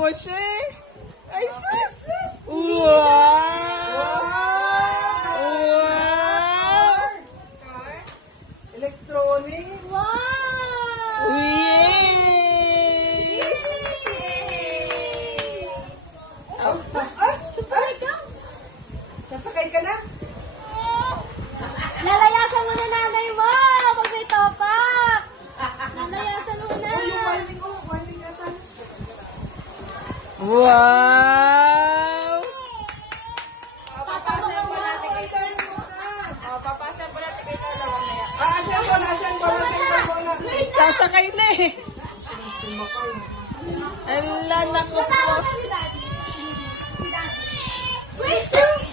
washer. Ay, sus! Wow! Wow! Electronic. Wow! Yay! Ay! Sasakay ka na? Lalayasan mo na nanay mo pag may topak. Lalayasan mo na. Oh, yung warning, warning yata. Wow! Papasan po natin kay Lola. Assemble muna. Sasakay na eh. Ala, naku po. Wait!